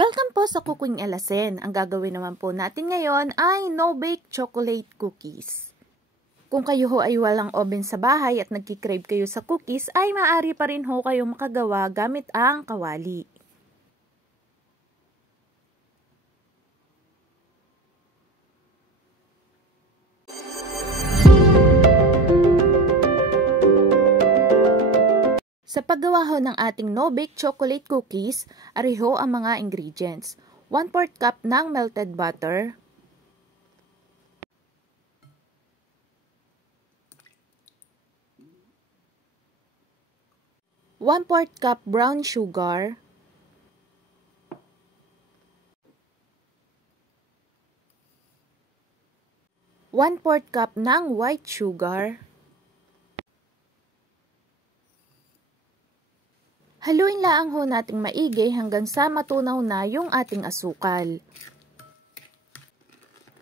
Welcome po sa Cooking Alasen. Ang gagawin naman po natin ngayon ay no-bake chocolate cookies. Kung kayo ho ay walang oven sa bahay at nagkikrave kayo sa cookies, ay maaari pa rin ho kayo makagawa gamit ang kawali. Sa paggawa ho ng ating no-bake chocolate cookies, ari ho ang mga ingredients. 1/4 cup ng melted butter, 1/4 cup brown sugar, 1/4 cup ng white sugar. Haluin laang ho nating maigi hanggang sa matunaw na yung ating asukal.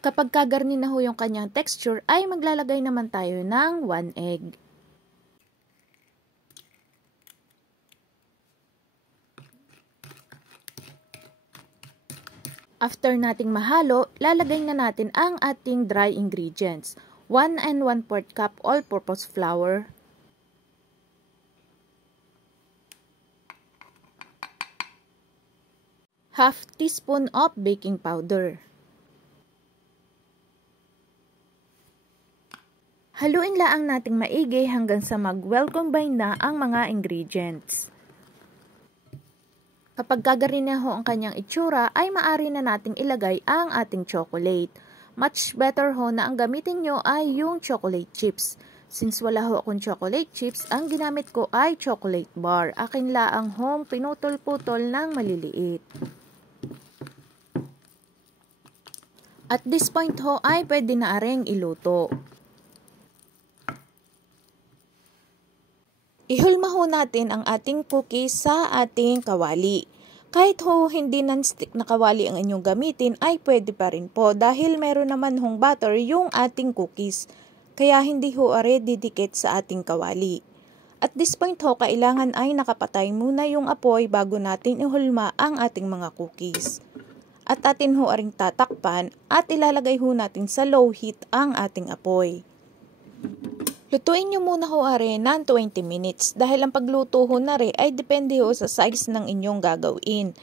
Kapag kagarni na ho yung kanyang texture, ay maglalagay naman tayo ng 1 egg. After nating mahalo, lalagay na natin ang ating dry ingredients. 1 and 1/4 cup all-purpose flour, 1/2 teaspoon of baking powder. Haluin laang nating maigi hanggang sa mag-well combine na ang mga ingredients. Kapag kagarni na ho ang kanyang itsura, ay maaari na nating ilagay ang ating chocolate. Much better ho na ang gamitin nyo ay yung chocolate chips. Since wala ho akong chocolate chips, ang ginamit ko ay chocolate bar. Akin laang hong pinutol-putol ng maliliit. At this point ho ay pwede na areng iluto. Ihulma ho natin ang ating cookies sa ating kawali. Kahit ho hindi non-stick na kawali ang inyong gamitin ay pwede pa rin po dahil meron naman hong butter yung ating cookies. Kaya hindi ho are didikit sa ating kawali. At this point ho kailangan ay nakapatay muna yung apoy bago natin ihulma ang ating mga cookies. At atin ho aring tatakpan at ilalagay ho natin sa low heat ang ating apoy. Lutuin nyo muna ho are ng 20 minutes dahil ang pagluto ho na re ay depende ho sa size ng inyong gagawin.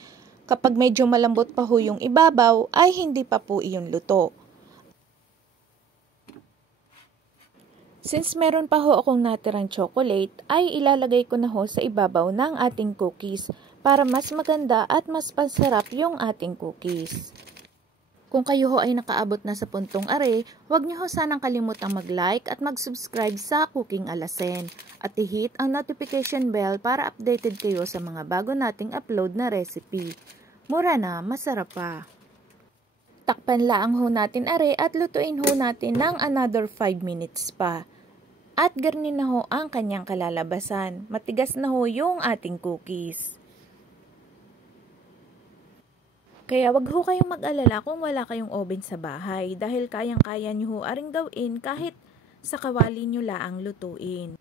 Kapag medyo malambot pa ho yung ibabaw ay hindi pa po iyon luto. Since meron pa ho akong natirang chocolate ay ilalagay ko na ho sa ibabaw ng ating cookies para mas maganda at mas pansarap yung ating cookies. Kung kayo ho ay nakaabot na sa puntong are, huwag niyo ho sanang kalimutang mag-like at mag-subscribe sa Cooking Alasen at i-hit ang notification bell para updated kayo sa mga bago nating upload na recipe. Mura na, masarap pa. Takpan laang ho natin are at lutuin ho natin ng another 5 minutes pa. At garnin na ho ang kanyang kalalabasan. Matigas na ho yung ating cookies. Kaya wag ho kayong mag-alala kung wala kayong oven sa bahay dahil kayang-kaya nyo ho aring gawin kahit sa kawali nyo laang lutuin.